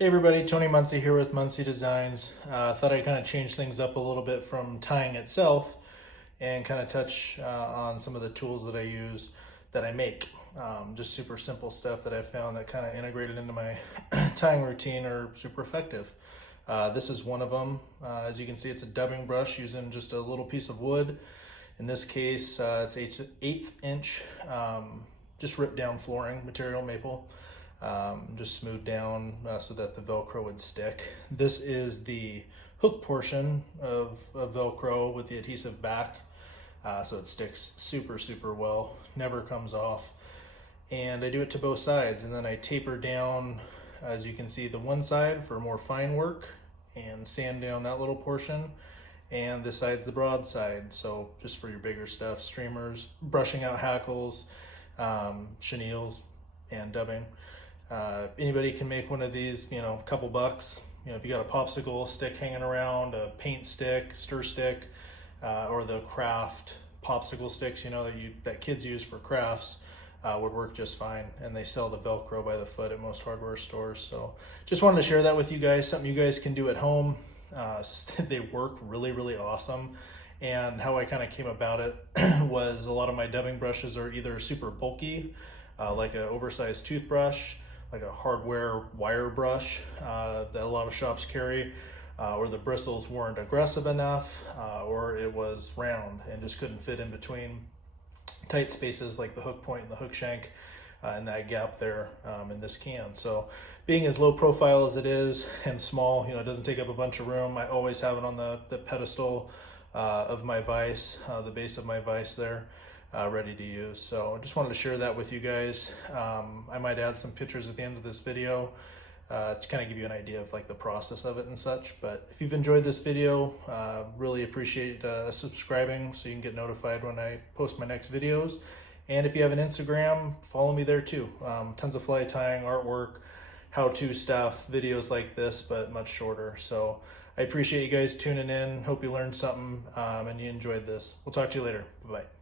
Hey everybody, Tony Muncy here with Muncy Designs. Thought I'd kind of change things up a little bit from tying itself and kind of touch on some of the tools that I use that I make. Just super simple stuff that I found that kind of integrated into my tying routine are super effective. This is one of them. As you can see, it's a dubbing brush using just a little piece of wood. In this case, it's 1/8 inch, just ripped down flooring material, maple. Just smoothed down so that the Velcro would stick. This is the hook portion of Velcro with the adhesive back, so it sticks super well, never comes off. And I do it to both sides, and then I taper down, as you can see, the one side for more fine work and sand down that little portion, and this side's the broad side, so just for your bigger stuff, streamers, brushing out hackles, chenilles, and dubbing. Anybody can make one of these, a couple bucks. If you got a popsicle stick hanging around, a paint stick, stir stick, or the craft popsicle sticks, that kids use for crafts, would work just fine. And they sell the Velcro by the foot at most hardware stores. So just wanted to share that with you guys, something you guys can do at home. They work really awesome. And how I kind of came about it was a lot of my dubbing brushes are either super bulky, like an oversized toothbrush, like a hardware wire brush that a lot of shops carry, or the bristles weren't aggressive enough, or it was round and just couldn't fit in between tight spaces like the hook point and the hook shank, and that gap there in this can. So being as low profile as it is and small, it doesn't take up a bunch of room. I always have it on the pedestal of my vise, the base of my vise there. Ready to use. So I just wanted to share that with you guys. I might add some pictures at the end of this video to kind of give you an idea of like the process of it and such. But if you've enjoyed this video, really appreciate subscribing so you can get notified when I post my next videos. And if you have an Instagram, follow me there too. Tons of fly tying, artwork, how-to stuff, videos like this, but much shorter. So I appreciate you guys tuning in. Hope you learned something and you enjoyed this. We'll talk to you later. Bye-bye.